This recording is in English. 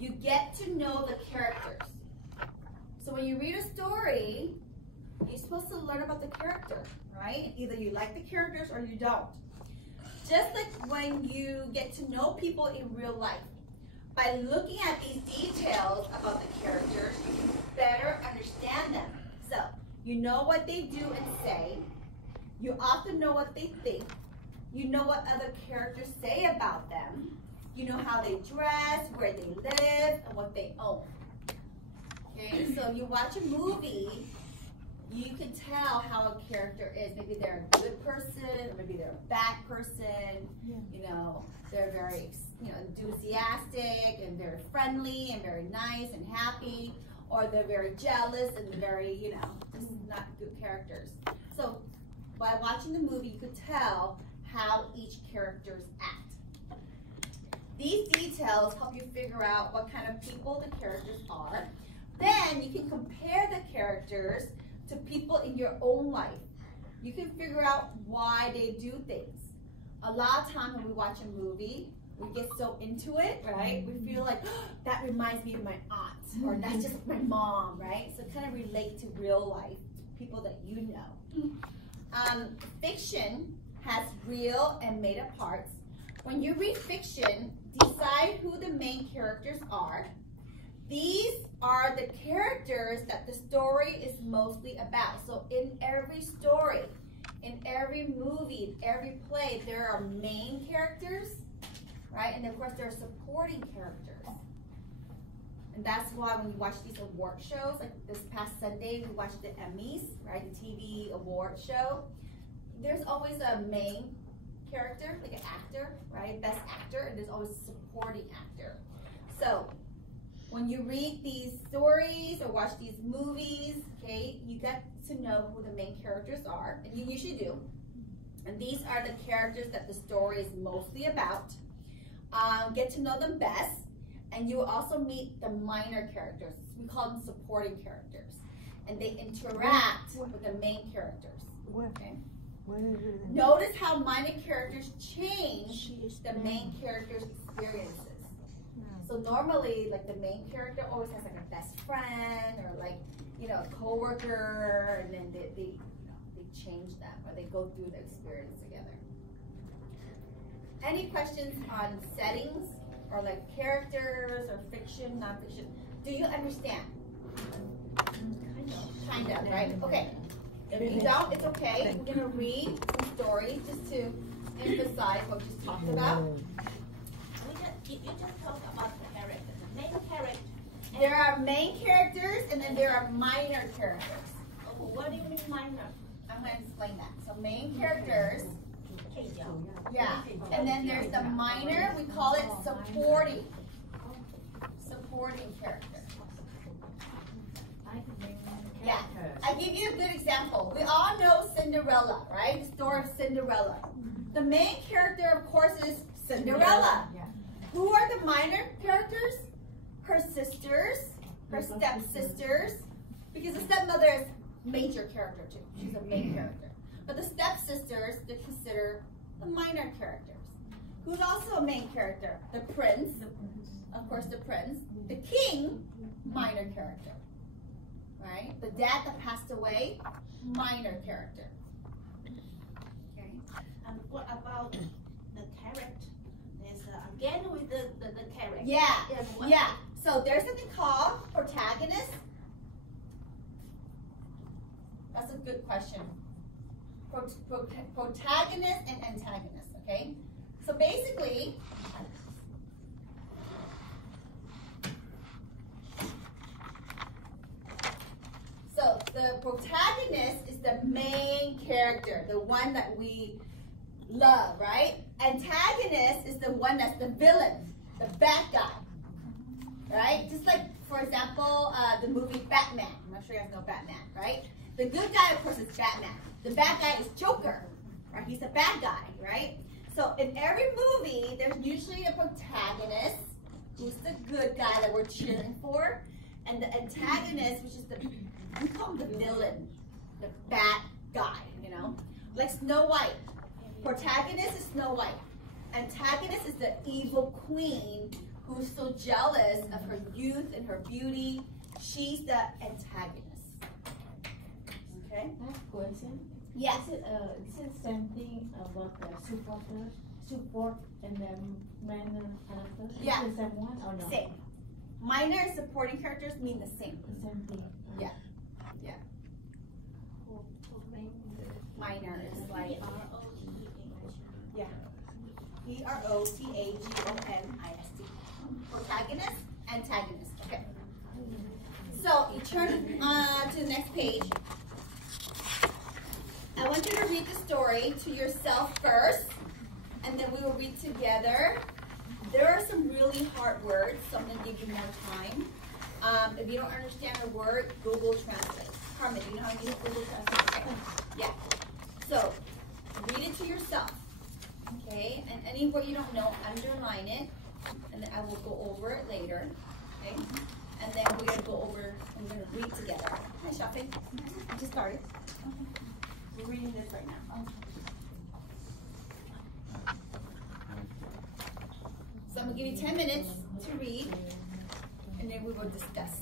You get to know the characters. So when you read a story, you're supposed to learn about the character, right? Either you like the characters or you don't. Just like when you get to know people in real life, by looking at these details about the characters, you can better understand them. So, you know what they do and say. You often know what they think. You know what other characters say about them. You know how they dress, where they live, and what they own. Okay, so you watch a movie, you can tell how a character is. Maybe they're a good person, or maybe they're a bad person. You know, they're very, enthusiastic and very friendly and very nice and happy, or they're very jealous and very, just not good characters. So by watching the movie, you could tell how each characters act. These details help you figure out what kind of people the characters are. Then you can compare the characters to people in your own life. You can figure out why they do things. A lot of times when we watch a movie, we get so into it, right? We feel like, oh, that reminds me of my aunt, or that's just my mom, right? So kind of relate to real life, people that you know. Fiction has real and made up parts. When you read fiction, decide who the main characters are. These are the characters that the story is mostly about. So in every story, in every movie, in every play, there are main characters, right? And of course, there are supporting characters. And that's why when you watch these award shows, like this past Sunday, we watched the Emmys, right? The TV award show. There's always a main character, like an actor, right? Best actor, and there's always a supporting actor. So when you read these stories or watch these movies, okay, you get to know who the main characters are, and you usually do. And these are the characters that the story is mostly about. Get to know them best, and you will also meet the minor characters. We call them supporting characters, and they interact with the main characters. Okay. Notice how minor characters change the main character's experiences. So normally, like the main character always has like a best friend or like, a coworker, and then they change them, or they go through the experience together. Any questions on settings or like characters or fiction, nonfiction? Do you understand? Kind of, right? Okay. If you don't, it's okay. We're gonna read some stories just to emphasize what we just talked about. You just talk about the character, the main character. There are main characters and then there are minor characters. Oh, what do you mean minor? I'm going to explain that. So main characters, yeah, and then there's the minor, we call it supporting character. Yeah, I give you a good example. We all know Cinderella, right? The story of Cinderella. The main character, of course, is Cinderella. Who are the minor characters? Her sisters, her stepsisters, because the stepmother is major character too. She's a main character. But the stepsisters, they're considered the minor characters. Who's also a main character? The prince, of course, the prince. The king, minor character, right? The dad that passed away, minor character. Okay. And what about the character? There's again with the character. Yeah. So there's something called protagonist. That's a good question. Protagonist and antagonist, okay? So basically, so the protagonist is the main character, the one that we love, right? Antagonist is the one that's the villain, the bad guy, right? Just like, for example, the movie Batman. I'm not sure you guys know Batman, right? The good guy, of course, is Batman. The bad guy is Joker, right? He's a bad guy, right? So in every movie, there's usually a protagonist, who's the good guy that we're cheering for, and the antagonist, which is we call him the villain, the bad guy, Like Snow White. Protagonist is Snow White. Antagonist is the evil queen who's so jealous of her youth and her beauty. She's the antagonist. Okay? I have a question. Yes. Is it same thing about the support and the minor character? Yeah. Is it the same one or no? Same. Minor and supporting characters mean the same. The same thing. Yeah. Yeah. Minor is like yeah. Protagonist, protagonist, antagonist. Okay. So you turn to the next page. I want you to read the story to yourself first, and then we will read together. There are some really hard words, so I'm going to give you more time. If you don't understand a word, Google Translate. Carmen, do you know how to use Google Translate? Okay. Yeah. So, read it to yourself. Okay? And any word you don't know, underline it. And then I will go over it later. Okay? And then we're going to go over, and we're going to read together. Hi, Shafi. I just started. We're reading this right now. So I'm going to give you 10 minutes to read, and then we will discuss.